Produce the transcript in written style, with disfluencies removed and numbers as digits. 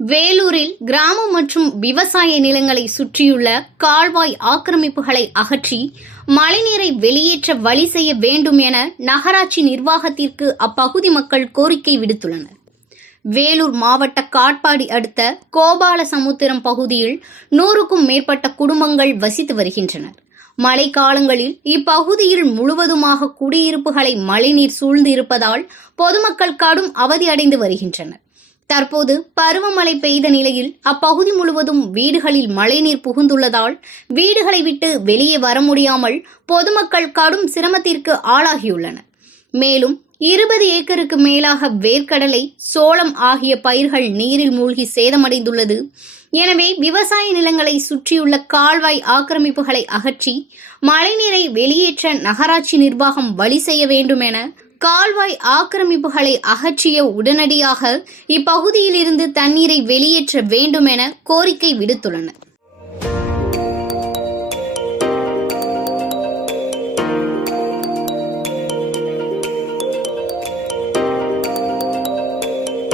வேலூரில் கிராமம் மற்றும் விவசாய நிலங்களை சுற்றியுள்ள கால்வாய் ஆக்கிரமிப்புகளை அகற்றி மழைநீரை வெளியேற்ற வழி செய்ய வேண்டும் என நகராட்சி நிர்வாகத்திற்கு அப்பகுதி மக்கள் கோரிக்கை விடுத்துள்ளனர். வேலூர் மாவட்ட காட்பாடி அடுத்த கோபாலசமுத்திரம் பகுதியில் 100க்கும் மேற்பட்ட குடும்பங்கள் வசித்து வருகின்றனர். மழைக்காலங்களில் இப்பகுதியில் முழுவதுமாக குடியிருப்புகளை மழைநீர் சூழ்ந்து இருப்பதால் பொதுமக்கள் கடும் அவதியடைந்து வருகின்றனர். தற்போது பருவமழை பெய்த நிலையில் அப்பகுதி முழுவதும் வீடுகளில் மழைநீர் புகுந்துள்ளதால் வீடுகளை விட்டு வெளியே வர முடியாமல் பொதுமக்கள் கடும் சிரமத்திற்கு ஆளாகியுள்ளனர். மேலும் 20 ஏக்கருக்கு மேலாக வேர்க்கடலை, சோளம் ஆகிய பயிர்கள் நீரில் மூழ்கி சேதமடைந்துள்ளது. எனவே விவசாய நிலங்களை சுற்றியுள்ள கால்வாய் ஆக்கிரமிப்புகளை அகற்றி மழைநீரை வெளியேற்ற நகராட்சி நிர்வாகம் வழி செய்ய வேண்டும் என கால்வாய் ஆக்கிரமிப்புகளை அகற்றிய உடனடியாக இப்பகுதியிலிருந்து தண்ணீரை வெளியேற்ற வேண்டும் என கோரிக்கை விடுத்துள்ளனர்.